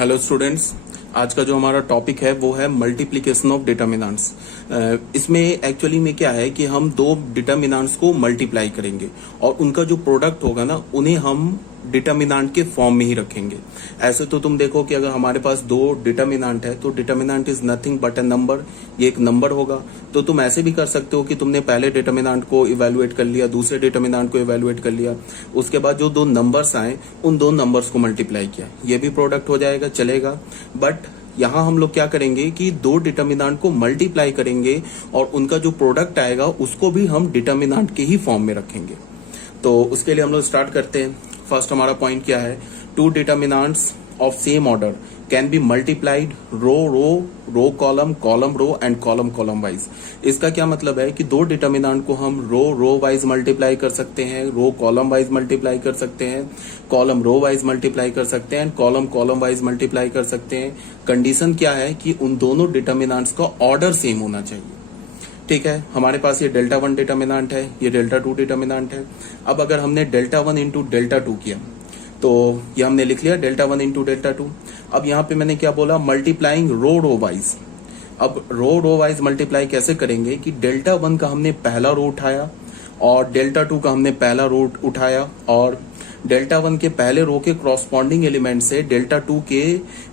Hello students, आज का जो हमारा टॉपिक है वो है मल्टीप्लिकेशन ऑफ डिटर्मिनेंट्स। इसमें एक्चुअली में क्या है कि हम दो डिटर्मिनेंट्स को मल्टीप्लाई करेंगे और उनका जो प्रोडक्ट होगा ना उन्हें हम डिटर्मिनेंट के फॉर्म में ही रखेंगे। ऐसे तो तुम देखो कि अगर हमारे पास दो डिटर्मिनेंट है तो determinant is nothing but a number, ये एक नंबर होगा। तो तुम ऐसे भी कर सकते हो कि तुमने पहले डिटर्मिनेंट को इवेलुएट कर लिया, दूसरे डिटर्मिनेंट को इवेलुएट कर लिया, उसके बाद जो दो नंबर्स आए उन दो नंबर्स को मल्टीप्लाई किया, ये भी प्रोडक्ट हो जाएगा, चलेगा। बट यहाँ हम लोग क्या करेंगे कि दो डिटर्मिनेंट को मल्टीप्लाई करेंगे और उनका जो प्रोडक्ट आएगा उसको भी हम डिटर्मिनेंट के ही फॉर्म में रखेंगे। तो उसके लिए हम लोग स्टार्ट करते हैं। फर्स्ट हमारा पॉइंट क्या है, two determinants of same order can be multiplied row row, row column, column row and column column wise. इसका क्या मतलब है कि दो डिटर्मिनेंट को हम रो रो वाइज मल्टीप्लाई कर सकते हैं, रो कॉलम वाइज मल्टीप्लाई कर सकते हैं, कॉलम रो वाइज मल्टीप्लाई कर सकते हैं, कॉलम कॉलम वाइज मल्टीप्लाई कर सकते हैं। कंडीशन क्या है कि उन दोनों डिटर्मिनेंट्स का ऑर्डर सेम होना चाहिए। ठीक है, हमारे पास ये डेल्टा वन डिटर्मिनेंट है, ये डेल्टा टू डिटर्मिनेंट है। अब अगर हमने delta one into delta to किया तो ये हमने लिख लिया delta one into delta to. अब यहाँ पे मैंने क्या बोला, मल्टीप्लाइंग रो रो वाइज। अब रो वाइज मल्टीप्लाई कैसे करेंगे कि डेल्टा वन का हमने पहला रो उठाया और डेल्टा टू का हमने पहला रो उठाया और डेल्टा वन के पहले रो के क्रॉसपॉन्डिंग एलिमेंट से डेल्टा टू के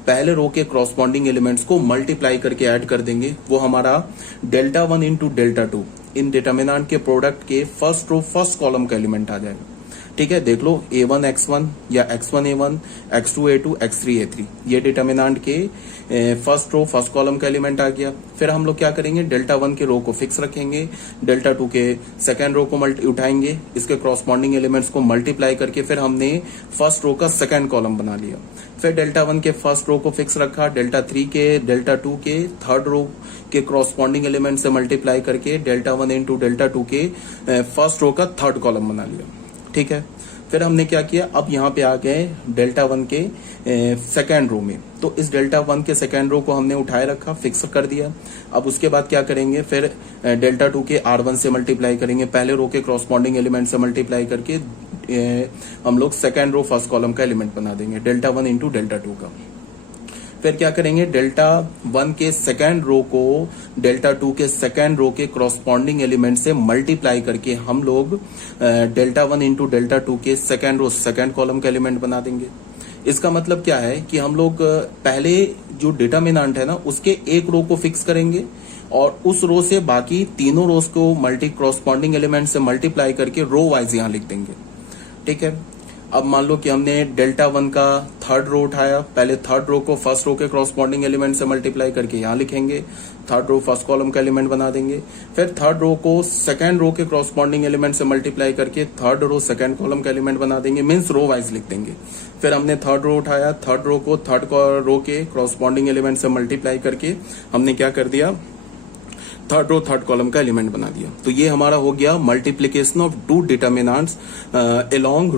पहले रो के क्रॉसपॉन्डिंग एलिमेंट्स को मल्टीप्लाई करके ऐड कर देंगे। वो हमारा delta one into delta to in determinant के प्रोडक्ट के फर्स्ट रो फर्स्ट कॉलम का एलिमेंट आ जाएगा। ठीक है, देख लो a1 x1 या x1 a1, x2 a2, x3 a3, ये डिटर्मिनेंट के फर्स्ट रो फर्स्ट कॉलम का एलिमेंट आ गया। फिर हम लोग क्या करेंगे, डेल्टा वन के रो को फिक्स रखेंगे, डेल्टा टू के सेकेंड रो को उठाएंगे, इसके क्रॉसपॉन्डिंग एलिमेंट्स को मल्टीप्लाई करके फिर हमने फर्स्ट रो का सेकेंड कॉलम बना लिया। फिर डेल्टा वन के फर्स्ट रो को फिक्स रखा, डेल्टा थ्री के डेल्टा टू के थर्ड रो के क्रॉसपॉन्डिंग एलिमेंट से मल्टीप्लाई करके delta one into delta to के फर्स्ट रो का थर्ड कॉलम बना लिया। ठीक है, फिर हमने क्या किया, अब यहाँ पे आ गए डेल्टा वन के सेकेंड रो में, तो इस डेल्टा वन के सेकेंड रो को हमने उठाए रखा, फिक्स कर दिया। अब उसके बाद क्या करेंगे, फिर डेल्टा टू के R1 से मल्टीप्लाई करेंगे, पहले रो के क्रॉसपॉन्डिंग एलिमेंट से मल्टीप्लाई करके हम लोग सेकेंड रो फर्स्ट कॉलम का एलिमेंट बना देंगे, delta one into delta to का। फिर क्या करेंगे, डेल्टा वन के सेकेंड रो को डेल्टा टू के सेकेंड रो के क्रॉसपॉन्डिंग एलिमेंट से मल्टीप्लाई करके हम लोग delta one into delta to के सेकेंड रो सेकेंड कॉलम का एलिमेंट बना देंगे। इसका मतलब क्या है कि हम लोग पहले जो डिटर्मिनेंट है ना उसके एक रो को फिक्स करेंगे और उस रो से बाकी तीनों रोज को क्रॉसपॉन्डिंग एलिमेंट से मल्टीप्लाई करके रो वाइज यहां लिख देंगे। ठीक है, अब मान लो कि हमने डेल्टा वन का थर्ड रो उठाया, पहले थर्ड रो को फर्स्ट रो के क्रॉसपॉन्डिंग एलिमेंट से मल्टीप्लाई करके यहाँ लिखेंगे, थर्ड रो फर्स्ट कॉलम का एलिमेंट बना देंगे। फिर थर्ड रो को सेकंड रो के क्रॉसपॉन्डिंग एलिमेंट से मल्टीप्लाई करके थर्ड रो सेकंड कॉलम का एलिमेंट बना देंगे, मीन्स रो वाइज लिख देंगे। फिर हमने थर्ड रो उठाया, थर्ड रो को थर्ड रो के क्रॉसपॉन्डिंग एलिमेंट से मल्टीप्लाई करके हमने क्या कर दिया, थर्ड रो थर्ड कॉलम का एलिमेंट बना दिया। तो ये हमारा हो गया multiplication of two determinants along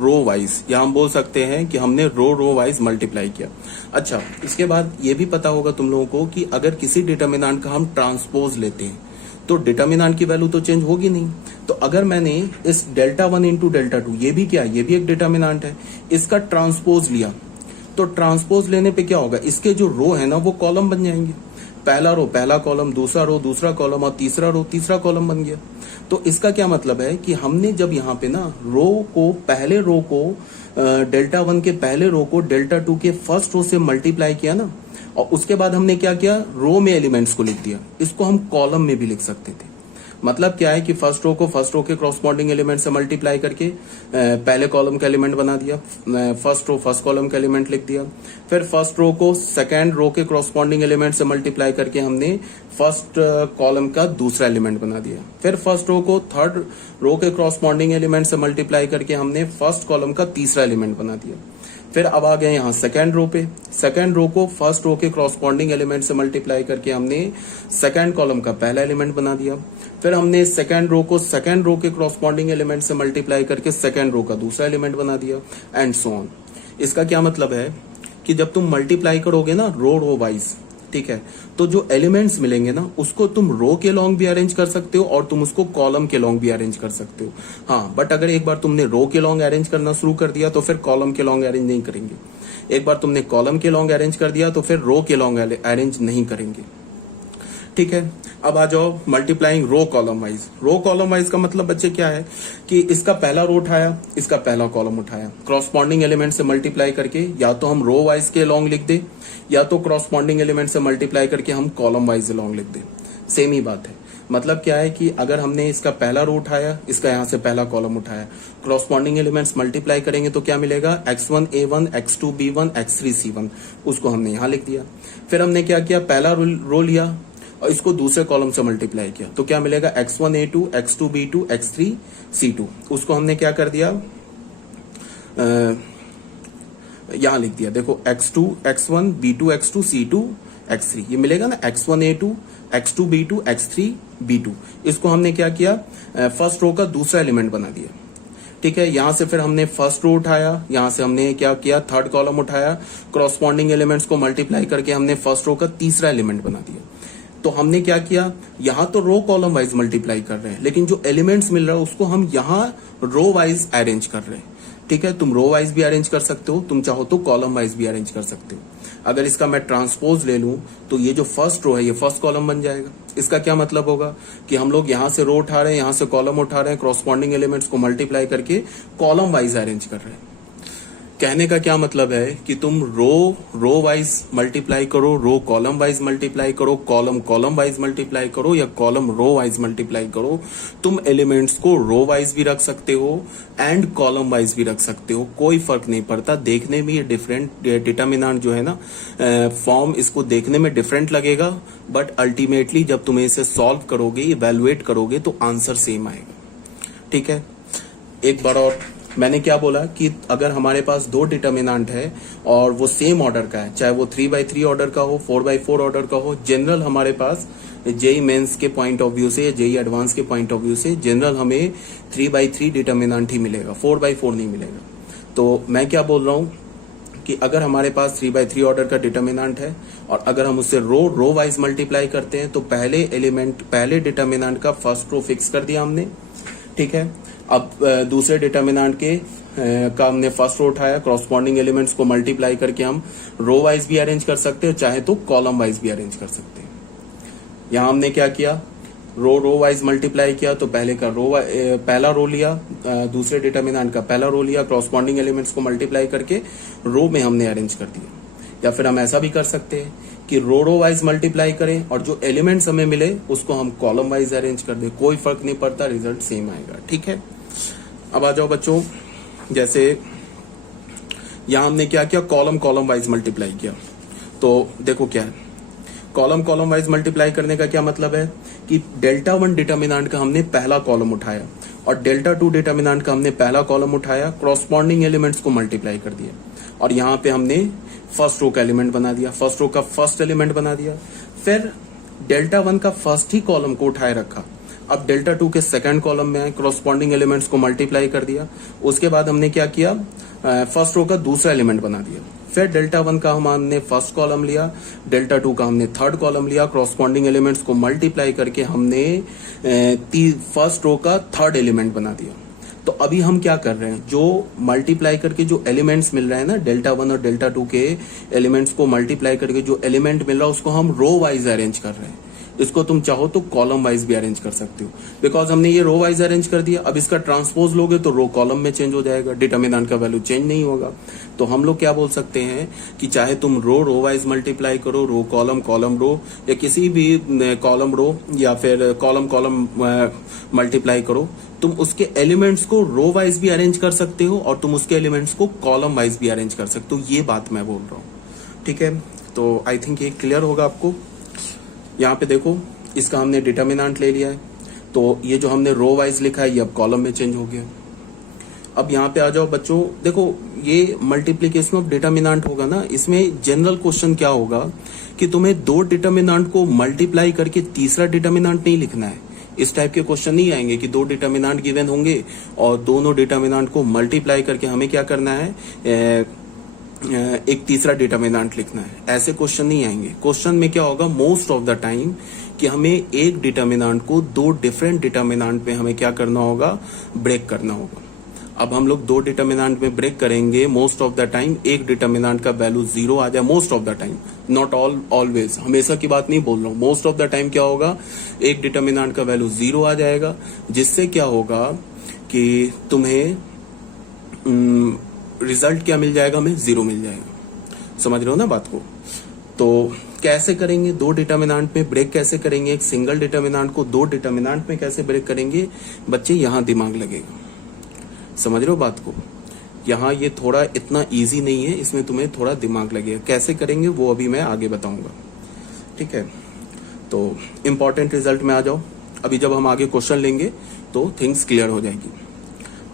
row wise, या हम बोल सकते हैं कि हमने रो वाइज मल्टीप्लाई किया। अच्छा, इसके बाद ये भी पता होगा तुम लोगों को कि अगर किसी डिटर्मिनेंट का हम ट्रांसपोज लेते हैं तो डिटर्मिनेंट की वैल्यू तो चेंज होगी नहीं। तो अगर मैंने इस delta one into delta to, ये भी क्या, ये भी एक डिटर्मिनेंट है, इसका ट्रांसपोज लिया तो ट्रांसपोज लेने पे क्या होगा, इसके जो रो है ना वो कॉलम बन जाएंगे। पहला रो पहला कॉलम, दूसरा रो दूसरा कॉलम और तीसरा रो तीसरा कॉलम बन गया। तो इसका क्या मतलब है कि हमने जब यहाँ पे ना रो को पहले रो को डेल्टा वन के पहले रो को डेल्टा टू के फर्स्ट रो से मल्टीप्लाई किया ना, और उसके बाद हमने क्या किया, रो में एलिमेंट्स को लिख दिया। इसको हम कॉलम में भी लिख सकते थे। मतलब क्या है कि फर्स्ट रो को फर्स्ट रो के क्रॉसपॉन्डिंग एलिमेंट से मल्टीप्लाई करके पहले कॉलम का एलिमेंट बना दिया, फर्स्ट रो फर्स्ट कॉलम का एलिमेंट लिख दिया। फिर फर्स्ट रो को सेकंड रो के क्रॉसपॉन्डिंग एलिमेंट से मल्टीप्लाई करके हमने फर्स्ट कॉलम का दूसरा एलिमेंट बना दिया। फिर फर्स्ट रो को थर्ड रो के क्रॉसपॉन्डिंग एलिमेंट से मल्टीप्लाई करके हमने फर्स्ट कॉलम का तीसरा एलिमेंट बना दिया। फिर अब आ गए यहाँ सेकंड रो पे, सेकंड रो को फर्स्ट रो के क्रॉसपॉन्डिंग एलिमेंट से मल्टीप्लाई करके हमने सेकंड कॉलम का पहला एलिमेंट बना दिया। फिर हमने सेकंड रो को सेकंड रो के क्रॉसपॉन्डिंग एलिमेंट से मल्टीप्लाई करके सेकंड रो का दूसरा एलिमेंट बना दिया, एंड सो ऑन। इसका क्या मतलब है कि जब तुम मल्टीप्लाई करोगे ना रो वाइज, ठीक है, तो जो एलिमेंट्स मिलेंगे ना उसको तुम रो के लॉन्ग भी अरेंज कर सकते हो और तुम उसको कॉलम के लॉन्ग भी अरेंज कर सकते हो। हाँ, बट अगर एक बार तुमने रो के लॉन्ग अरेंज करना शुरू कर दिया तो फिर कॉलम के लॉन्ग अरेंज नहीं करेंगे। एक बार तुमने कॉलम के लॉन्ग अरेंज कर दिया तो फिर रो के लॉन्ग अरेंज नहीं करेंगे। ठीक है, अब आ जाओ multiplying row column wise. Row column wise का मतलब बच्चे क्या है कि इसका पहला रो उठाया, इसका पहला कॉलम उठाया, क्रॉसपॉन्डिंग एलिमेंट से मल्टीप्लाई करके या तो हम रो वाइज के लॉन्ग लिख दे या तो क्रॉसपॉन्डिंग एलिमेंट से मल्टीप्लाई करके हम कॉलम वाइज लॉन्ग लिख दे। सेम ही बात है। मतलब क्या है कि अगर हमने इसका पहला रो उठाया, इसका यहां से पहला कॉलम उठाया, क्रॉसपॉन्डिंग एलिमेंट्स मल्टीप्लाई करेंगे तो क्या मिलेगा, x1 a1 x2 b1 x3 c1, उसको हमने यहां लिख दिया। फिर हमने क्या किया, पहला रो लिया और इसको दूसरे कॉलम से मल्टीप्लाई किया तो क्या मिलेगा, x1 a2 x2 b2 x3 c2, उसको हमने क्या कर दिया, यहां लिख दिया। देखो x2 x1 b2 x2 c2 x3, ये मिलेगा ना, x1 a2 x2 b2 x3 b2, इसको हमने क्या किया, फर्स्ट रो का दूसरा एलिमेंट बना दिया। ठीक है, यहां से फिर हमने फर्स्ट रो उठाया, यहां से हमने क्या किया, थर्ड कॉलम उठाया, क्रॉसपॉन्डिंग एलिमेंट्स को मल्टीप्लाई करके हमने फर्स्ट रो का तीसरा एलिमेंट बना दिया। तो हमने क्या किया, यहां तो रो कॉलम वाइज मल्टीप्लाई कर रहे हैं, लेकिन जो एलिमेंट्स मिल रहा है उसको हम यहां रो वाइज अरेंज कर रहे हैं। ठीक है, तुम रो वाइज भी अरेंज कर सकते हो, तुम चाहो तो कॉलम वाइज भी अरेंज कर सकते हो। अगर इसका मैं ट्रांसपोज ले लूं तो ये जो फर्स्ट रो है ये फर्स्ट कॉलम बन जाएगा। इसका क्या मतलब होगा कि हम लोग यहां से रो उठा रहे हैं, यहां से कॉलम उठा रहे हैं, क्रॉसपॉन्डिंग एलिमेंट्स को मल्टीप्लाई करके कॉलम वाइज अरेंज कर रहे हैं। कहने का क्या मतलब है कि तुम रो वाइज मल्टीप्लाई करो, रो कॉलम वाइज मल्टीप्लाई करो, कॉलम वाइज मल्टीप्लाई करो या कॉलम रो वाइज मल्टीप्लाई करो, तुम एलिमेंट्स को रो वाइज भी रख सकते हो एंड कॉलम वाइज भी रख सकते हो, कोई फर्क नहीं पड़ता। देखने में ये डिफरेंट डिटर्मिनेंट जो है ना, फॉर्म इसको देखने में डिफरेंट लगेगा, बट अल्टीमेटली जब तुम्हें इसे सॉल्व करोगे, इवेलुएट करोगे तो आंसर सेम आएगा। ठीक है, एक बार और मैंने क्या बोला कि अगर हमारे पास दो डिटर्मिनेंट है और वो सेम ऑर्डर का है, चाहे वो 3x3 ऑर्डर का हो, 4x4 ऑर्डर का हो, जनरल हमारे पास जेई मेंस के पॉइंट ऑफ व्यू से या जेई एडवांस के पॉइंट ऑफ व्यू से जनरल हमें 3x3 डिटर्मिनेंट ही मिलेगा, 4x4 नहीं मिलेगा। तो मैं क्या बोल रहा हूं कि अगर हमारे पास 3x3 ऑर्डर का डिटर्मिनेंट है और अगर हम उससे रो वाइज मल्टीप्लाई करते हैं तो पहले डिटर्मिनेंट का फर्स्ट रो फिक्स कर दिया हमने। ठीक है, अब दूसरे डिटर्मिनेंट के का हमने फर्स्ट रो उठाया, क्रॉसपॉन्डिंग एलिमेंट्स को मल्टीप्लाई करके हम रो वाइज भी अरेंज कर सकते हैं, चाहे तो कॉलम वाइज भी अरेंज कर सकते हैं। यहां हमने क्या किया, रो वाइज मल्टीप्लाई किया तो पहला रो लिया, दूसरे डिटर्मिनेंट का पहला रो लिया, क्रॉसपॉन्डिंग एलिमेंट्स को मल्टीप्लाई करके रो में हमने अरेंज कर दिया। या फिर हम ऐसा भी कर सकते हैं कि रो वाइज मल्टीप्लाई करें और जो एलिमेंट्स हमें मिले उसको हम कॉलम वाइज अरेंज कर दें, कोई फर्क नहीं पड़ता, रिजल्ट सेम आएगा। ठीक है, अब आ जाओ बच्चों, जैसे यहां हमने क्या किया, कॉलम वाइज मल्टीप्लाई किया। तो देखो क्या है, कॉलम वाइज मल्टीप्लाई करने का क्या मतलब है कि डेल्टा 1 डिटर्मिनेंट का हमने पहला कॉलम उठाया और डेल्टा 2 डिटर्मिनेंट का हमने पहला कॉलम उठाया, क्रॉसपॉन्डिंग एलिमेंट्स को मल्टीप्लाई कर दिया और यहां पे हमने फर्स्ट रो का एलिमेंट बना दिया, फर्स्ट रो का फर्स्ट एलिमेंट बना दिया। फिर डेल्टा 1 का फर्स्ट ही कॉलम को उठाए रखा, अब डेल्टा 2 के सेकंड कॉलम में आए, क्रॉसपॉन्डिंग एलिमेंट्स को मल्टीप्लाई कर दिया। उसके बाद हमने क्या किया, फर्स्ट रो का दूसरा एलिमेंट बना दिया। फिर डेल्टा 1 का हमने फर्स्ट कॉलम लिया, डेल्टा 2 का हमने थर्ड कॉलम लिया, क्रॉसपॉन्डिंग एलिमेंट्स को मल्टीप्लाई करके हमने फर्स्ट रो का थर्ड एलिमेंट बना दिया। तो अभी हम क्या कर रहे हैं, जो मल्टीप्लाई करके जो एलिमेंट्स मिल रहे हैं ना, डेल्टा 1 और डेल्टा 2 के एलिमेंट्स को मल्टीप्लाई करके जो एलिमेंट मिल रहा है उसको हम रो वाइज अरेंज कर रहे हैं। इसको तुम चाहो तो कॉलम वाइज भी अरेंज कर सकते हो, बिकॉज हमने ये रो वाइज अरेंज कर दिया। अब इसका ट्रांसपोज लोगे तो रो कॉलम में चेंज हो जाएगा, डिटर्मिनेंट का वैल्यू चेंज नहीं होगा। तो हम लोग क्या बोल सकते हैं कि चाहे तुम रो वाइज मल्टीप्लाई करो, रो कॉलम रो, या किसी भी कॉलम रो या फिर कॉलम मल्टीप्लाई करो, तुम उसके एलिमेंट्स को रो वाइज भी अरेंज कर सकते हो और तुम उसके एलिमेंट्स को कॉलम वाइज भी अरेंज कर सकते हो। ये बात मैं बोल रहा हूँ। ठीक है, तो आई थिंक ये क्लियर होगा आपको। यहाँ पे देखो, इसका हमने डिटर्मिनेंट ले लिया है, तो ये जो हमने रो वाइज लिखा है ये अब कॉलम में चेंज हो गया। अब यहाँ पे आ जाओ बच्चों, देखो ये मल्टीप्लीकेशन ऑफ डिटर्मिनेंट होगा ना, इसमें जनरल क्वेश्चन क्या होगा कि तुम्हें दो डिटर्मिनेंट को मल्टीप्लाई करके तीसरा डिटर्मिनेंट नहीं लिखना है। इस टाइप के क्वेश्चन नहीं आएंगे कि दो डिटर्मिनेंट गिवन होंगे और दोनों डिटर्मिनेंट को मल्टीप्लाई करके हमें क्या करना है, एक तीसरा डिटर्मिनेंट लिखना है। ऐसे क्वेश्चन नहीं आएंगे। क्वेश्चन में क्या होगा मोस्ट ऑफ द टाइम कि हमें एक डिटर्मिनेंट को दो डिफरेंट डिटर्मिनेंट में हमें क्या करना होगा, ब्रेक करना होगा। अब हम लोग दो डिटर्मिनेंट में ब्रेक करेंगे, मोस्ट ऑफ द टाइम एक डिटर्मिनेंट का वैल्यू जीरो आ जाए, most of the time, not always, हमेशा की बात नहीं बोल रहा हूँ, मोस्ट ऑफ द टाइम क्या होगा, एक डिटर्मिनेंट का वैल्यू जीरो आ जाएगा, जिससे क्या होगा कि तुम्हें रिजल्ट क्या मिल जाएगा, हमें जीरो मिल जाएगा। समझ रहे हो ना बात को? तो कैसे करेंगे, दो डिटर्मिनेंट में ब्रेक कैसे करेंगे, एक सिंगल डिटर्मिनेंट को दो डिटर्मिनेंट में कैसे ब्रेक करेंगे बच्चे, यहां दिमाग लगेगा। समझ रहे हो बात को? यहाँ ये थोड़ा इतना इजी नहीं है, इसमें तुम्हें थोड़ा दिमाग लगेगा। कैसे करेंगे वो अभी मैं आगे बताऊंगा, ठीक है? तो इंपॉर्टेंट रिजल्ट में आ जाओ। अभी जब हम आगे क्वेश्चन लेंगे तो थिंग्स क्लियर हो जाएगी।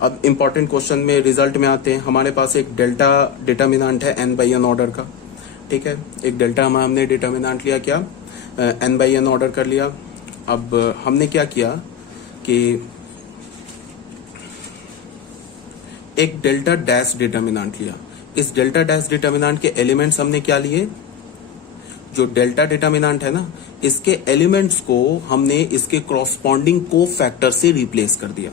अब इंपॉर्टेंट क्वेश्चन में रिजल्ट में आते हैं। हमारे पास एक डेल्टा डिटर्मिनेंट है n बाई एन ऑर्डर का, ठीक है? एक डेल्टा हमने डिटर्मिनेंट लिया, क्या n बाई एन ऑर्डर कर लिया। अब हमने क्या किया कि एक डेल्टा डैश डिटर्मिनेंट लिया। इस डेल्टा डैश डिटर्मिनेंट के एलिमेंट्स हमने क्या लिए, जो डेल्टा डिटर्मिनेंट है ना, इसके एलिमेंट्स को हमने इसके क्रॉसपॉन्डिंग को फैक्टर से रिप्लेस कर दिया।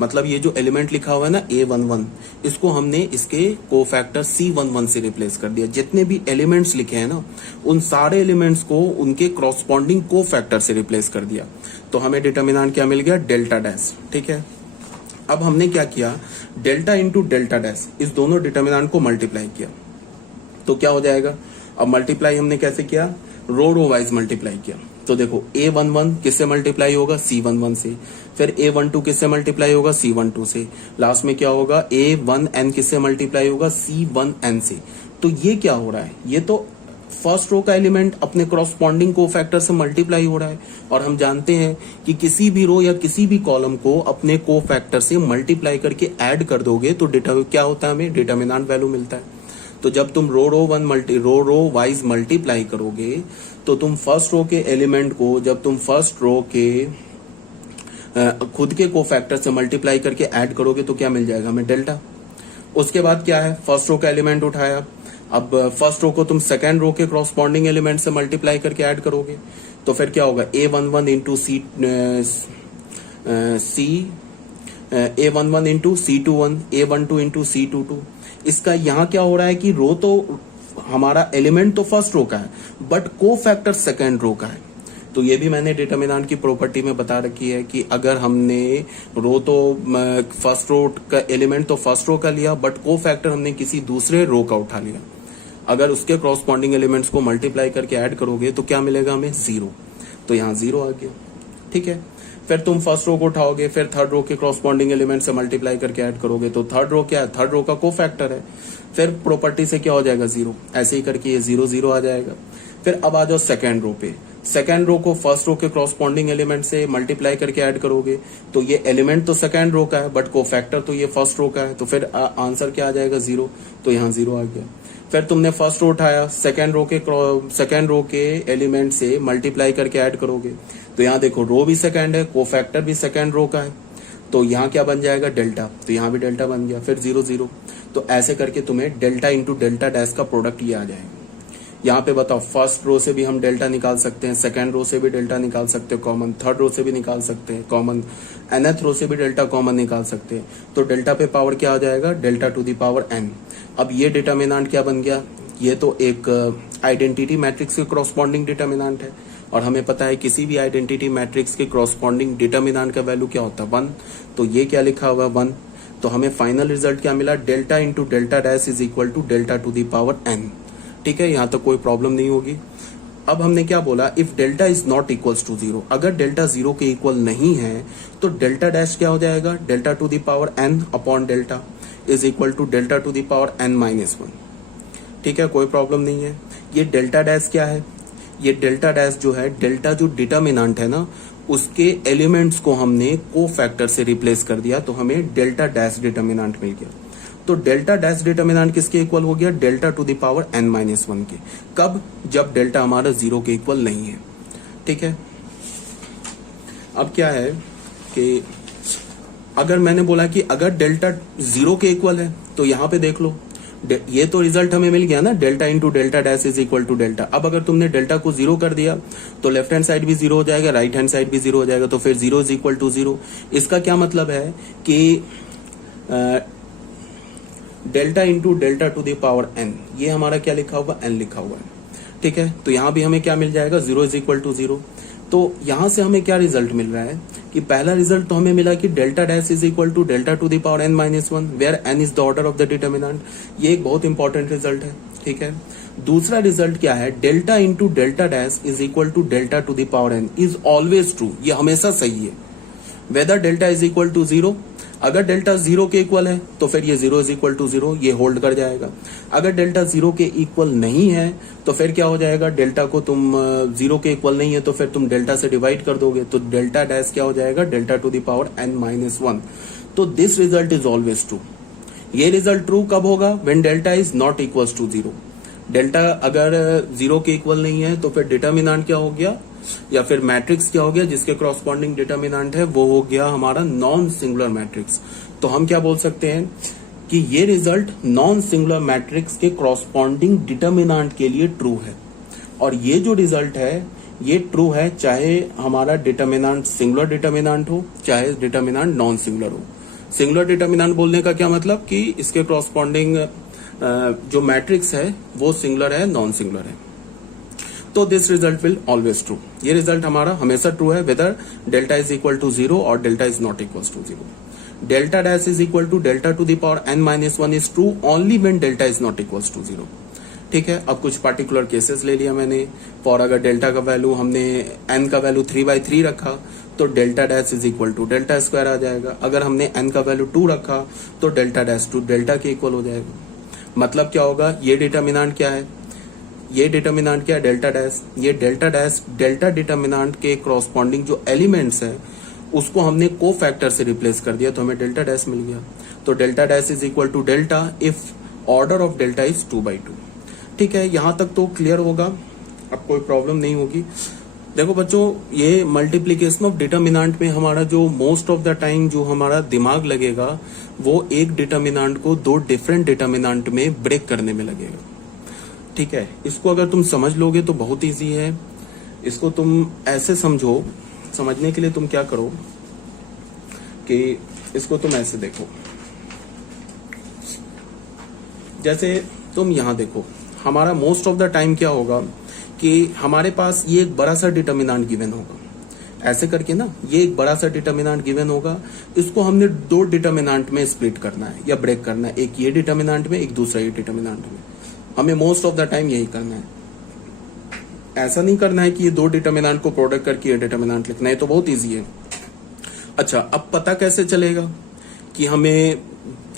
मतलब ये जो एलिमेंट लिखा हुआ है ना A11, इसको हमने इसके को फैक्टर C11 से रिप्लेस कर दिया। जितने भी एलिमेंट्स लिखे हैं ना, उन सारे एलिमेंट्स को उनके क्रॉसपॉन्डिंग को फैक्टर से रिप्लेस कर दिया। तो हमें डिटर्मिनेंट क्या मिल गया, डेल्टा डैश, ठीक है? अब हमने क्या किया, डेल्टा इंटू डेल्टा डैश, इस दोनों डिटर्मिनेंट को मल्टीप्लाई किया तो क्या हो जाएगा। अब मल्टीप्लाई हमने कैसे किया, रो वाइज मल्टीप्लाई किया। तो देखो A11 किससे मल्टीप्लाई होगा, C11 से, फिर A12 किससे मल्टीप्लाई होगा, C12 से, लास्ट में क्या होगा, A1n किससे मल्टीप्लाई होगा, C1n से। तो ये क्या हो रहा है, ये तो फर्स्ट रो का एलिमेंट अपने क्रॉसपॉन्डिंग को फैक्टर से मल्टीप्लाई हो रहा है। और हम जानते हैं कि किसी भी रो या किसी भी कॉलम को अपने को फैक्टर से मल्टीप्लाई करके ऐड कर दोगे तो क्या होता है, हमें डिटर्मिनेंट वैल्यू मिलता है। तो जब तुम रो वाइज मल्टीप्लाई करोगे तो तुम फर्स्ट रो के एलिमेंट को, जब तुम फर्स्ट रो के खुद के को फैक्टर से मल्टीप्लाई करके ऐड करोगे तो क्या मिल जाएगा, हमें डेल्टा। उसके बाद क्या है, फर्स्ट रो का एलिमेंट उठाया, अब फर्स्ट रो को तुम सेकेंड रो के क्रॉसपॉन्डिंग एलिमेंट से मल्टीप्लाई करके ऐड करोगे तो फिर क्या होगा, A11 into A11 into C21, A12 into C22। इसका यहाँ क्या हो रहा है कि रो तो हमारा एलिमेंट तो फर्स्ट रो का है बट को फैक्टर सेकेंड रो का है। तो ये भी मैंने डिटर्मिनेंट की प्रॉपर्टी में बता रखी है कि अगर हमने रो तो फर्स्ट रो का एलिमेंट तो फर्स्ट रो का लिया बट को फैक्टर हमने किसी दूसरे रो का उठा लिया, अगर उसके क्रॉसपॉन्डिंग एलिमेंट्स को मल्टीप्लाई करके ऐड करोगे तो क्या मिलेगा, हमें जीरो। तो यहाँ जीरो आ गया, ठीक है? फिर तुम फर्स्ट रो को उठाओगे, फिर थर्ड रो के क्रॉसपॉन्डिंग एलिमेंट से मल्टीप्लाई करके ऐड करोगे तो थर्ड रो क्या है, थर्ड रो का को फैक्टर है, फिर प्रॉपर्टी से क्या हो जाएगा, जीरो। ऐसे ही करके ये जीरो जीरो आ जाएगा। फिर अब आ जाओ सेकेंड रो पे, सेकेंड रो को फर्स्ट रो के क्रॉसपॉन्डिंग एलिमेंट से मल्टीप्लाई करके ऐड करोगे तो ये एलिमेंट तो सेकेंड रो का है बट को फैक्टर तो ये फर्स्ट रो का है, तो फिर आंसर क्या आ जाएगा, जीरो। तो यहाँ जीरो आ गया। फिर तुमने फर्स्ट रो उठाया, सेकेंड रो के एलिमेंट से मल्टीप्लाई करके ऐड करोगे तो यहाँ देखो रो भी सेकेंड है, को फैक्टर भी सेकेंड रो का है, तो यहाँ क्या बन जाएगा, डेल्टा। तो यहाँ भी डेल्टा बन गया, फिर जीरो जीरो। तो ऐसे करके तुम्हें डेल्टा इंटू डेल्टा डैश का प्रोडक्ट ये आ जाएगा। यहाँ पे बताओ, फर्स्ट रो से भी हम डेल्टा निकाल सकते हैं, सेकेंड रो से भी डेल्टा निकाल सकते हैं कॉमन, थर्ड रो से भी निकाल सकते हैं कॉमन, nth रो से भी डेल्टा कॉमन निकाल सकते हैं। तो डेल्टा पे पावर क्या आ जाएगा, delta to the power n। अब ये डिटर्मिनेंट क्या बन गया, ये तो एक आइडेंटिटी मैट्रिक्स के क्रॉसपॉन्डिंग डिटर्मिनेंट है और हमें पता है किसी भी आइडेंटिटी मैट्रिक्स के क्रॉसपॉन्डिंग डिटर्मिनेंट का वैल्यू क्या होता है, 1। तो ये क्या लिखा हुआ है, 1। तो हमें फाइनल रिजल्ट क्या मिला, delta into delta dash is equal to delta to the power n। ठीक है, यहाँ तक कोई प्रॉब्लम नहीं होगी। अब हमने क्या बोला, if delta is not equals to zero, अगर डेल्टा जीरो के इक्वल नहीं है तो डेल्टा डैश क्या हो जाएगा, delta to the power n upon delta is equal to delta to the power n minus 1। ठीक है, कोई प्रॉब्लम नहीं है। ये डेल्टा डैश क्या है, ये डेल्टा डैश जो है, डेल्टा जो डिटर्मिनेंट है ना, उसके एलिमेंट्स को हमने को फैक्टर से रिप्लेस कर दिया तो हमें डेल्टा डैश डिटर्मिनेंट मिल गया। तो डेल्टा डैश डिटर्मिनेंट किसके इक्वल हो गया, delta to the power n minus 1 के। कब, जब डेल्टा हमारा जीरो के इक्वल नहीं है। ठीक है, अब क्या है कि अगर मैंने बोला कि अगर डेल्टा जीरो के इक्वल है तो यहां पे देख लो, ये तो रिजल्ट हमें मिल गया ना, delta into delta dash is equal to delta. अब अगर तुमने डेल्टा को जीरो कर दिया तो लेफ्ट हैंड साइड भी जीरो हो जाएगा, राइट हैंड साइड भी जीरो हो जाएगा, तो फिर zero is equal to zero. इसका क्या मतलब है कि delta into delta to the power n, ये हमारा क्या लिखा हुआ, एन लिखा हुआ है, ठीक है। तो यहां भी हमें क्या मिल जाएगा, 0 इज इक्वल टू 0। तो यहां से हमें क्या रिजल्ट मिल रहा है कि पहला रिजल्ट तो हमें मिला कि delta dash is equal to delta to the power n minus 1, where n is the order of the determinant. ये एक बहुत इंपॉर्टेंट रिजल्ट है, ठीक है। दूसरा रिजल्ट क्या है, delta into delta dash is equal to delta to the power n is always true, ये हमेशा सही है। Whether delta is equal to 0, अगर डेल्टा 0 के इक्वल है तो फिर ये 0 इज इक्वल टू 0, ये होल्ड कर जाएगा। अगर डेल्टा 0 के इक्वल नहीं है तो फिर क्या हो जाएगा, डेल्टा को तुम 0 के इक्वल नहीं है तो फिर तुम डेल्टा से डिवाइड कर दोगे, तो डेल्टा डैश क्या हो जाएगा, delta to the power n minus 1। तो this result is always true. ये रिजल्ट ट्रू कब होगा, when delta is not equal to 0। Delta अगर 0 के इक्वल नहीं है तो फिर डिटर्मिनेंट क्या हो गया, या फिर मैट्रिक्स क्या हो गया जिसके क्रॉसपॉन्डिंग डिटर्मिनेंट है, वो हो गया हमारा नॉन सिंगुलर मैट्रिक्स। तो हम क्या बोल सकते हैं कि ये रिजल्ट नॉन सिंगुलर मैट्रिक्स के क्रॉसपॉन्डिंग डिटर्मिनेंट के लिए ट्रू है। और ये जो रिजल्ट है ये ट्रू है चाहे हमारा डिटर्मिनेंट सिंगुलर डिटर्मिनेंट हो, चाहे डिटर्मिनेंट नॉन सिंगुलर हो। सिंगुलर डिटर्मिनेंट बोलने का क्या मतलब कि इसके क्रॉसपॉन्डिंग जो मैट्रिक्स है वो सिंगुलर है, नॉन सिंगुलर है। तो this result will always true, ये रिजल्ट हमारा हमेशा ट्रू है, whether delta is equal to 0 और delta is not equal to 0। Delta dash is equal to delta to the power n minus 1 is true only when delta is not equal to 0, ठीक है। अब कुछ particular cases ले लिया मैंने, for अगर delta का वैल्यू हमने एन का वैल्यू 3/3 रखा तो delta dash is equal to delta square आ जाएगा। अगर हमने एन का वैल्यू 2 रखा तो डेल्टा डैश टू डेल्टा के इक्वल हो जाएगा। मतलब क्या होगा, ये डिटर्मिनेंट क्या है, ये डिटर्मिनेंट क्या है, डेल्टा डैश। ये डेल्टा डैश डेल्टा डिटर्मिनेंट के क्रॉसपॉन्डिंग जो एलिमेंट्स है उसको हमने को फैक्टर से रिप्लेस कर दिया तो हमें डेल्टा डैश मिल गया। तो delta dash is equal to delta if order of delta is 2/2, ठीक है। यहां तक तो क्लियर होगा, अब कोई प्रॉब्लम नहीं होगी। देखो बच्चों, ये मल्टीप्लीकेशन ऑफ डिटर्मिनेंट में हमारा जो मोस्ट ऑफ द टाइम जो हमारा दिमाग लगेगा वो एक डिटर्मिनेंट को 2 डिफरेंट डिटर्मिनेंट में ब्रेक करने में लगेगा, ठीक है। इसको अगर तुम समझ लोगे तो बहुत इजी है। इसको तुम ऐसे समझो, समझने के लिए तुम क्या करो कि इसको तुम ऐसे देखो, जैसे तुम यहां देखो, हमारा मोस्ट ऑफ द टाइम क्या होगा कि हमारे पास ये एक बड़ा सा डिटर्मिनेंट गिवन होगा, ऐसे करके ना, ये एक बड़ा सा डिटर्मिनेंट गिवन होगा। इसको हमने 2 डिटर्मिनेंट में स्प्लिट करना है या ब्रेक करना है, एक ये डिटर्मिनेंट में, एक दूसरा ये डिटर्मिनेंट में। हमें मोस्ट ऑफ द टाइम यही करना है, ऐसा नहीं करना है कि ये 2 डिटर्मिनेंट को प्रोडक्ट करके ये डिटर्मिनेंट लिखना है, तो बहुत इजी है। अच्छा, अब पता कैसे चलेगा कि हमें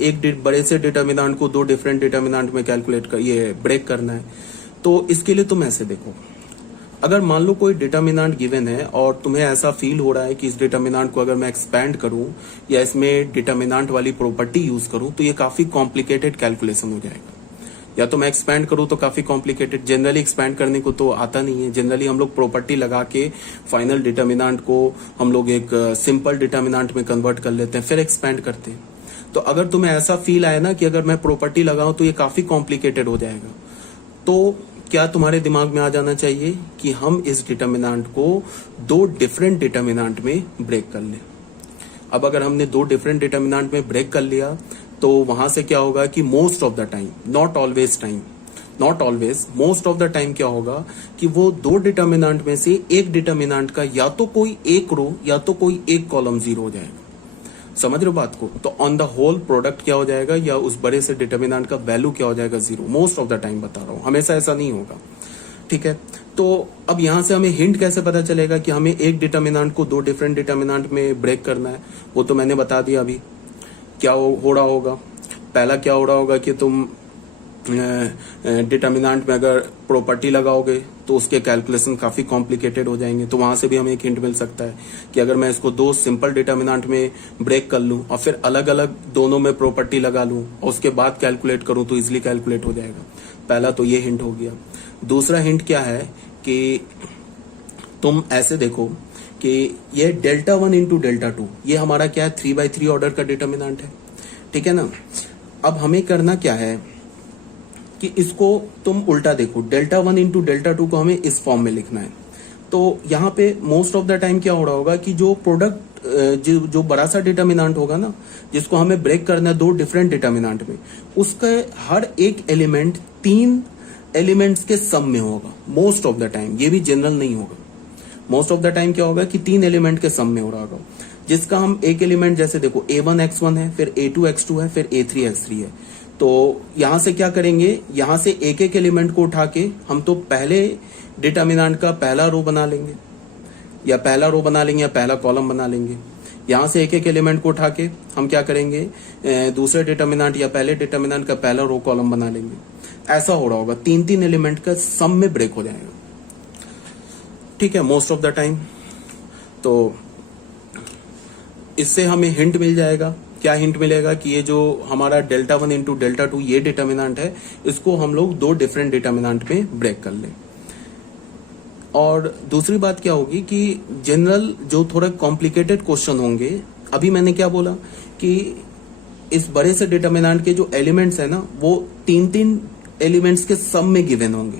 एक बड़े से डिटर्मिनेंट को 2 डिफरेंट डिटर्मिनेंट में कैलकुलेट कर ये ब्रेक करना है। तो इसके लिए तुम ऐसे देखो, अगर मान लो कोई डिटर्मिनेंट गिवन है और तुम्हें ऐसा फील हो रहा है कि इस डिटर्मिनेंट को अगर मैं एक्सपैंड करूं या इसमें डिटर्मिनेंट वाली प्रॉपर्टी यूज करूं तो ये काफी कॉम्प्लिकेटेड कैलकुलेशन हो जाएगा, या तो मैं एक्सपैंड करूं तो काफी कॉम्प्लिकेटेड। जनरली एक्सपैंड करने को तो आता नहीं है, जनरली हम लोग प्रॉपर्टी लगा के फाइनल डिटर्मिनेंट को हम लोग एक सिंपल डिटर्मिनेंट में कन्वर्ट कर लेते हैं, फिर एक्सपैंड करते हैं। तो अगर तुम्हें ऐसा फील आया ना कि अगर मैं प्रॉपर्टी लगाऊं तो ये काफी कॉम्प्लिकेटेड हो जाएगा, तो क्या तुम्हारे दिमाग में आ जाना चाहिए कि हम इस डिटर्मिनेंट को 2 डिफरेंट डिटर्मिनेंट में ब्रेक कर लें। अब अगर हमने 2 डिफरेंट डिटर्मिनेंट में ब्रेक कर लिया तो वहां से क्या होगा कि most of the time, not always time, not always, most of the time क्या होगा कि वो 2 डिटर्मिनेंट में से एक डिटर्मिनेंट का या तो कोई एक रो या तो कोई एक कॉलम 0 हो जाएगा। समझ रहे हो बात को? तो ऑन द होल प्रोडक्ट क्या हो जाएगा, या उस बड़े से डिटर्मिनेंट का वैल्यू क्या हो जाएगा, 0। मोस्ट ऑफ द टाइम बता रहा हूं, हमेशा ऐसा नहीं होगा, ठीक है। तो अब यहां से हमें हिंट कैसे पता चलेगा कि हमें एक डिटर्मिनेंट को 2 डिफरेंट डिटर्मिनेंट में ब्रेक करना है, वो तो मैंने बता दिया अभी। क्या हो रहा होगा, पहला क्या हो रहा होगा कि तुम डिटर्मिनेंट में अगर प्रॉपर्टी लगाओगे तो उसके कैलकुलेशन काफी कॉम्प्लिकेटेड हो जाएंगे। तो वहां से भी हमें एक हिंट मिल सकता है कि अगर मैं इसको 2 सिंपल डिटर्मिनेंट में ब्रेक कर लूं और फिर अलग अलग दोनों में प्रॉपर्टी लगा लूं और उसके बाद कैलकुलेट करूं तो इजिली कैलकुलेट हो जाएगा। पहला तो ये हिंट हो गया। दूसरा हिंट क्या है कि तुम ऐसे देखो कि ये डेल्टा 1 इंटू डेल्टा 2, ये हमारा क्या है, 3/3 ऑर्डर का डिटर्मिनेंट है, ठीक है ना। अब हमें करना क्या है कि इसको तुम उल्टा देखो, डेल्टा 1 इंटू डेल्टा 2 को हमें इस फॉर्म में लिखना है। तो यहाँ पे मोस्ट ऑफ द टाइम क्या हो रहा होगा कि जो प्रोडक्ट जो बड़ा सा डिटर्मिनेंट होगा ना, जिसको हमें ब्रेक करना है दो डिफरेंट डिटर्मिनेंट में, उसका हर एक एलिमेंट 3 एलिमेंट्स के सम में होगा मोस्ट ऑफ द टाइम। ये भी जनरल नहीं होगा। मोस्ट ऑफ द टाइम क्या होगा कि 3 एलिमेंट के सम में हो रहा होगा, जिसका हम एक एलिमेंट जैसे देखो A1x1 है, फिर A2x2 है, फिर A3x3 है। तो यहां से क्या करेंगे, यहां से एक एक एलिमेंट को उठा के हम तो पहले डिटर्मिनेंट का पहला रो बना लेंगे, या पहला रो बना लेंगे, या पहला कॉलम बना लेंगे। यहां से एक एक एलिमेंट को उठा के हम क्या करेंगे, दूसरे डिटर्मिनेंट या पहले डिटर्मिनेंट का पहला रो कॉलम बना लेंगे। ऐसा हो रहा होगा, 3 एलिमेंट का सम में ब्रेक हो जाएगा। ठीक है, मोस्ट ऑफ द टाइम। तो इससे हमें हिंट मिल जाएगा। क्या हिंट मिलेगा कि ये जो हमारा Δ1 इंटू Δ2 ये डिटर्मिनेंट है, इसको हम लोग 2 डिफरेंट डिटर्मिनेंट में ब्रेक कर लें। और दूसरी बात क्या होगी कि जनरल जो थोड़ा कॉम्प्लिकेटेड क्वेश्चन होंगे, अभी मैंने क्या बोला कि इस बड़े से डिटर्मिनेंट के जो एलिमेंट्स है ना, वो 3 एलिमेंट्स के सम में गिवन होंगे,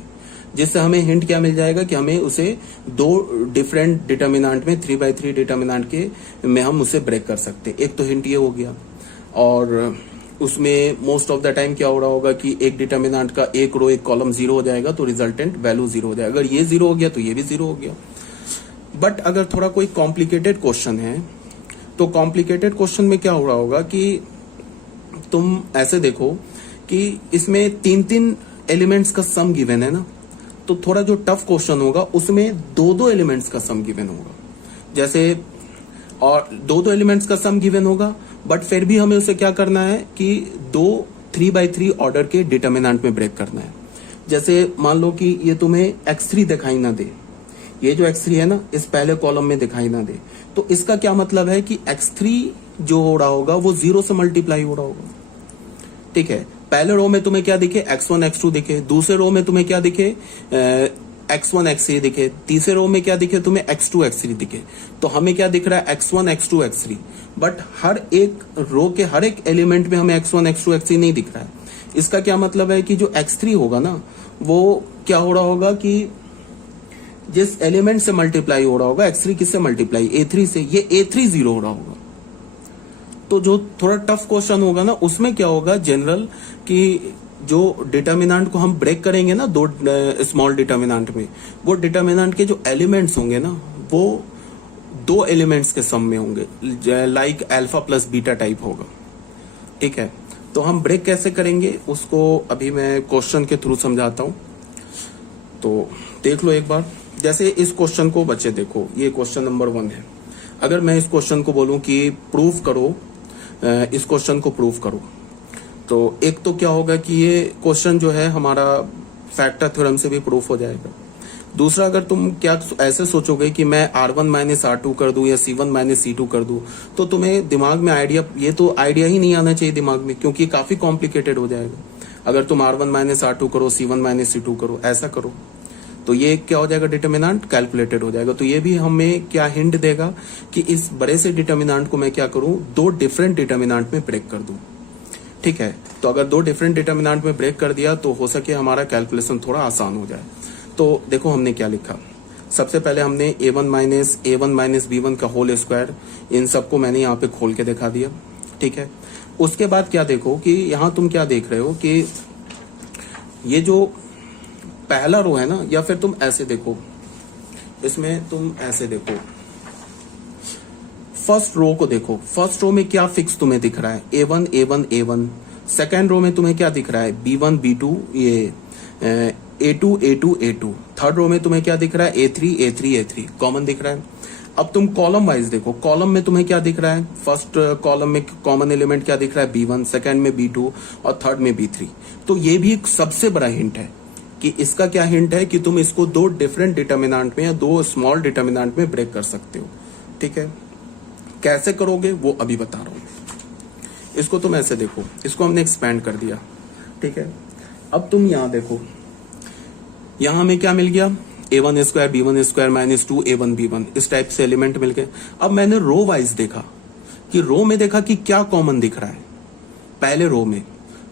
जिससे हमें हिंट क्या मिल जाएगा कि हमें उसे 2 डिफरेंट डिटर्मिनेंट में 3x3 डिटर्मिनेंट के में हम उसे ब्रेक कर सकते। एक तो हिंट ये हो गया। और उसमें मोस्ट ऑफ द टाइम क्या हो रहा होगा कि एक डिटर्मिनेंट का एक रो एक कॉलम 0 हो जाएगा, तो रिजल्टेंट वैल्यू 0 हो जाएगा। अगर ये 0 हो गया तो ये भी 0 हो गया। बट अगर थोड़ा कोई कॉम्प्लिकेटेड क्वेश्चन है, तो कॉम्प्लिकेटेड क्वेश्चन में क्या हो रहा होगा कि तुम ऐसे देखो कि इसमें 3 एलिमेंट्स का सम गिवन है ना, तो थोड़ा जो टफ क्वेश्चन होगा उसमें 2 एलिमेंट्स का सम गिवन होगा। जैसे और 2 एलिमेंट्स का सम गिवन होगा, बट फिर भी हमें उसे क्या करना है कि 2 3x3 ऑर्डर के डिटर्मिनेंट में ब्रेक करना है। जैसे मान लो कि ये तुम्हें x3 दिखाई ना दे, ये जो x3 है ना इस पहले कॉलम में दिखाई ना दे, तो इसका क्या मतलब है कि x3 जो हो रहा होगा वो 0 से मल्टीप्लाई हो रहा होगा। ठीक है, पहले रो में तुम्हें क्या दिखे, x1 x2 दिखे, दूसरे रो में तुम्हें क्या दिखे, x1 x3 दिखे, तीसरे रो में क्या दिखे तुम्हें, x2 x3 दिखे। तो हमें क्या दिख रहा है, x1 x2 x3, बट हर एक रो के हर एक एलिमेंट में हमें x1 x2 x3 नहीं दिख रहा है। इसका क्या मतलब है कि जो x3 होगा ना, वो क्या हो रहा होगा कि जिस एलिमेंट से मल्टीप्लाई हो रहा होगा, x3 किससे मल्टीप्लाई, A3 से, ये A3 0 हो रहा होगा। तो जो थोड़ा टफ क्वेश्चन होगा ना, उसमें क्या होगा जनरल कि जो डिटर्मिनेंट को हम ब्रेक करेंगे ना 2 स्मॉल डिटर्मिनेंट में, वो डिटर्मिनेंट के जो एलिमेंट्स होंगे ना, वो 2 एलिमेंट्स के सम में होंगे, like alpha plus beta type होगा। ठीक है, तो हम ब्रेक कैसे करेंगे उसको अभी मैं क्वेश्चन के थ्रू समझाता हूं। तो देख लो एक बार। जैसे इस क्वेश्चन को बच्चे देखो, ये क्वेश्चन नंबर 1 है। अगर मैं इस क्वेश्चन को बोलूं कि प्रूव करो, इस क्वेश्चन को प्रूव करो, तो एक तो क्या होगा कि ये क्वेश्चन जो है हमारा फैक्टर थ्योरम से भी प्रूफ हो जाएगा। दूसरा, अगर तुम क्या ऐसे सोचोगे कि मैं R1 माइनस R2 कर दूं या C1 माइनस C2 कर दूं, तो तुम्हें दिमाग में आइडिया, ये तो आइडिया ही नहीं आना चाहिए दिमाग में, क्योंकि काफी कॉम्प्लिकेटेड हो जाएगा। अगर तुम R1 माइनस R2 करो, C1 माइनस C2 करो, ऐसा करो, तो ये क्या हो जाएगा, डिटर्मिनेंट कैलकुलेटेड हो जाएगा। तो ये भी हमें क्या हिंट देगा कि इस बड़े से डिटर्मिनेंट को मैं क्या करूं, 2 डिफरेंट डिटर्मिनेंट में ब्रेक कर दूं। ठीक है, तो अगर 2 डिफरेंट डिटर्मिनेंट में ब्रेक कर दिया तो हो सके हमारा कैलकुलेशन थोड़ा आसान हो जाए। तो देखो हमने क्या लिखा। सबसे पहले हमने A1 माइनस B1 का होल स्क्वायर, इन सबको मैंने यहाँ पे खोल के दिखा दिया। ठीक है, उसके बाद क्या देखो कि यहाँ तुम क्या देख रहे हो कि ये जो पहला रो है ना, या फिर तुम ऐसे देखो, इसमें तुम ऐसे देखो, फर्स्ट रो को देखो। फर्स्ट रो में क्या फिक्स तुम्हें दिख रहा है, A1 A1 A1। Second row में तुम्हें क्या दिख रहा है, B1 B2, ये A2 A2 A2। Third row में तुम्हें क्या दिख रहा है, A3 A3 A3, कॉमन दिख रहा है। अब तुम कॉलम वाइज देखो, कॉलम में तुम्हें क्या दिख रहा है, फर्स्ट कॉलम में कॉमन एलिमेंट क्या दिख रहा है, B1, सेकेंड में B2 और थर्ड में B3। तो ये भी एक सबसे बड़ा हिंट है कि इसका क्या हिंट है कि तुम इसको 2 डिफरेंट डिटर्मिनेंट में या 2 स्मॉल डिटर्मिनेंट में ब्रेक कर सकते हो। ठीक है, कैसे करोगे वो अभी बता रहा हूं। इसको तुम ऐसे देखो, इसको हमने एक्सपैंड कर दिया। ठीक है, अब तुम यहां देखो, यहां हमें क्या मिल गया, A1 square B1 square minus 2 A1 B1, इस टाइप से एलिमेंट मिल गए। अब मैंने रो वाइज देखा कि रो में देखा कि क्या कॉमन दिख रहा है पहले रो में।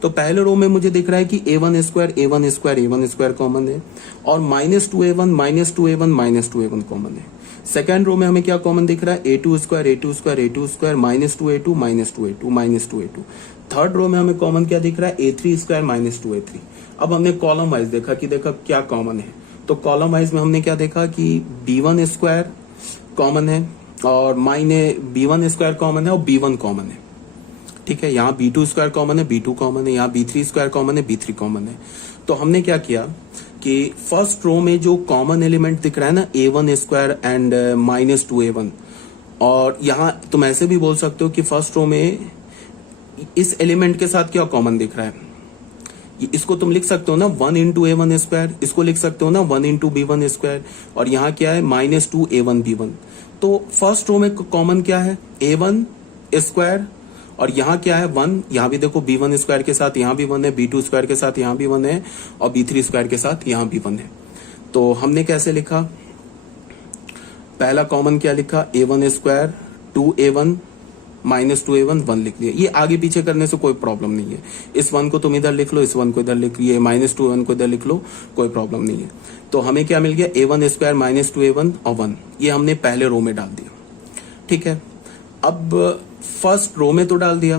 तो पहले रो में मुझे दिख रहा है कि A1 square A1 square A1 square common है, और -2A1 -2A1 -2A1 कॉमन है। सेकेंड रो में हमें क्या कॉमन दिख रहा है, a2 square a2 square a2 square minus 2a2 minus 2a2 minus 2a2। Third row में हमें कॉमन क्या दिख रहा है, a3 स्क्वायर माइनस 2a3। अब हमने कॉलम वाइज देखा कि क्या कॉमन है, तो कॉलम वाइज में हमने क्या देखा कि b1 स्क्वायर कॉमन है और माइने b1 स्क्वायर कॉमन है और b1 कॉमन है। ठीक है, यहाँ b2 स्क्वायर कॉमन है, b2 कॉमन है, यहाँ b3 स्क्वायर कॉमन है, b3 कॉमन है। तो हमने क्या किया कि फर्स्ट रो में जो कॉमन एलिमेंट दिख रहा है ना a1 square and minus 2a1, और यहाँ तुम ऐसे भी बोल सकते हो कि फर्स्ट रो में इस एलिमेंट के साथ क्या कॉमन दिख रहा है, इसको तुम लिख सकते हो ना 1 इंटू a1 स्क्वायर, इसको लिख सकते हो ना 1 इंटू b1 स्क्वायर, और यहाँ क्या है माइनस 2a1 b1। तो फर्स्ट रो में कॉमन क्या है, a1 स्क्वायर, और यहाँ क्या है 1, यहाँ भी देखो b1 स्क्वायर के साथ यहाँ भी 1 है, b2 स्क्वायर के साथ यहाँ भी 1 है, और b3 स्क्वायर के साथ यहाँ भी 1 है। तो हमने कैसे लिखा, पहला कॉमन क्या लिखा, a1 square 2a1 minus 2a1 1 लिख लिया। ये आगे पीछे करने से कोई प्रॉब्लम नहीं है, इस 1 को तुम इधर लिख लो, इस 1 को इधर लिख, ये माइनस 2a1 को इधर लिख लो, कोई प्रॉब्लम नहीं है। तो हमें क्या मिल गया, a1 स्क्वायर माइनस 2a1 और 1, ये हमने पहले रो में डाल दिया। ठीक है, अब फर्स्ट रो में तो डाल दिया,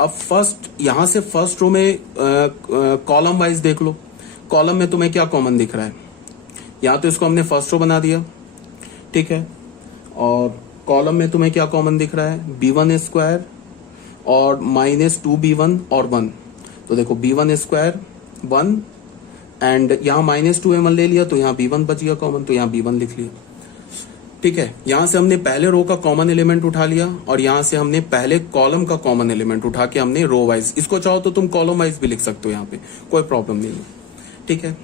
अब फर्स्ट यहां से फर्स्ट रो में कॉलम वाइज देख लो, कॉलम में तुम्हें क्या कॉमन दिख रहा है, यहाँ तो इसको हमने फर्स्ट रो बना दिया। ठीक है, और कॉलम में तुम्हें क्या कॉमन दिख रहा है, b1 स्क्वायर और माइनस 2b1 और 1। तो देखो b1 स्क्वायर 1 एंड यहाँ माइनस 2a1 ले लिया, तो यहाँ b1 बच गया कॉमन, तो यहाँ b1 लिख लिया। ठीक है, यहां से हमने पहले रो का कॉमन एलिमेंट उठा लिया, और यहां से हमने पहले कॉलम का कॉमन एलिमेंट उठा के हमने रो वाइज, इसको चाहो तो तुम कॉलम वाइज भी लिख सकते हो, यहाँ पे कोई प्रॉब्लम नहीं है। ठीक है,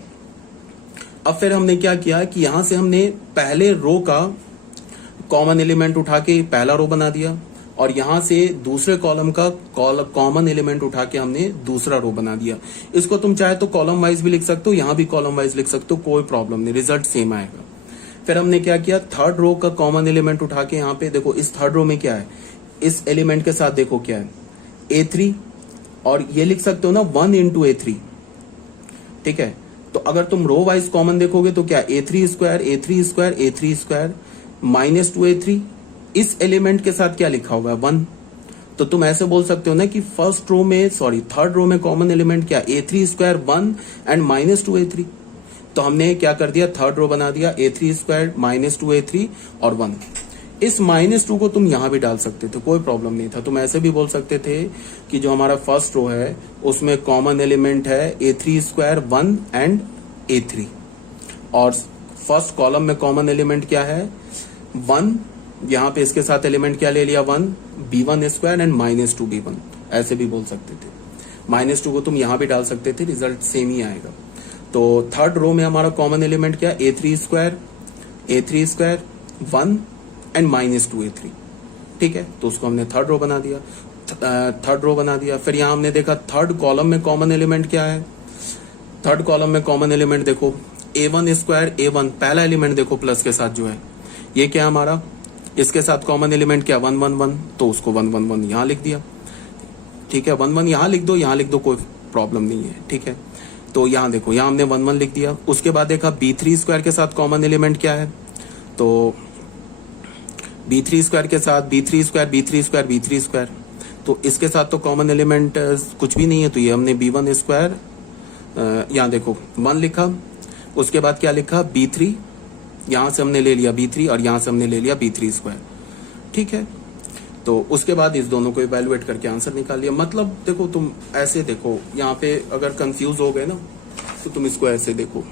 अब फिर हमने क्या किया कि यहां से हमने पहले रो का कॉमन एलिमेंट उठा के पहला रो बना दिया, और यहां से दूसरे कॉलम का कॉमन एलिमेंट उठा के हमने दूसरा रो बना दिया। इसको तुम चाहे तो कॉलम वाइज भी लिख सकते हो, यहां भी कॉलम वाइज लिख सकते हो, कोई प्रॉब्लम नहीं, रिजल्ट सेम आएगा। फिर हमने क्या किया, थर्ड रो का कॉमन एलिमेंट उठा के यहाँ पे देखो, इस थर्ड रो में क्या है, इस एलिमेंट के साथ देखो क्या है a3, और ये लिख सकते हो ना 1 इंटू a3। ठीक है, तो अगर तुम रो वाइज कॉमन देखोगे तो क्या a3 square a3 square a3 square minus 2a3, इस एलिमेंट के साथ क्या लिखा होगा 1। तो तुम ऐसे बोल सकते हो ना कि फर्स्ट रो में थर्ड रो में कॉमन एलिमेंट क्या a3 square 1 and minus 2a3। तो हमने क्या कर दिया, थर्ड रो बना दिया a3 स्क्वायर माइनस 2a3 और 1। इस माइनस 2 को तुम यहां भी डाल सकते थे, कोई प्रॉब्लम नहीं था। तुम ऐसे भी बोल सकते थे कि जो हमारा फर्स्ट रो है उसमें कॉमन एलिमेंट है a3 स्क्वायर 1 एंड a3, और फर्स्ट कॉलम में कॉमन एलिमेंट क्या है 1, यहाँ पे इसके साथ एलिमेंट क्या ले लिया 1, b1 square and minus 2b1, ऐसे भी बोल सकते थे। माइनस 2 को तुम यहां भी डाल सकते थे, रिजल्ट सेम ही आएगा। तो थर्ड रो में हमारा कॉमन एलिमेंट क्या, a3 square 1 and minus 2a3। ठीक है, तो उसको हमने थर्ड रो बना दिया। फिर यहाँ हमने देखा थर्ड कॉलम में कॉमन एलिमेंट क्या है, थर्ड कॉलम में कॉमन एलिमेंट देखो a1 स्क्वायर a1, पहला एलिमेंट देखो प्लस के साथ जो है, ये क्या हमारा, इसके साथ कॉमन एलिमेंट क्या 1 1 1, तो उसको 1 1 1 यहाँ लिख दिया। ठीक है, 1 1 यहाँ लिख दो, कोई प्रॉब्लम नहीं है। ठीक है, तो यहाँ देखो, यहाँ हमने 1 1 लिख दिया। उसके बाद देखा b3 स्क्वायर के साथ कॉमन एलिमेंट क्या है, तो b3 स्क्वायर के साथ b3 स्क्वायर, तो इसके साथ तो कॉमन एलिमेंट कुछ भी नहीं है, तो ये हमने b1 स्क्वायर, यहाँ देखो 1 लिखा। उसके बाद क्या लिखा b3, यहाँ से हमने ले लिया b3 और यहाँ से हमने ले लिया b3 स्क्वायर। ठीक है, तो उसके बाद इस दोनों को इवैल्यूएट करके आंसर निकाल लिया। मतलब देखो, तुम ऐसे देखो, यहाँ पे अगर कंफ्यूज हो गए ना तो तुम इसको ऐसे देखो,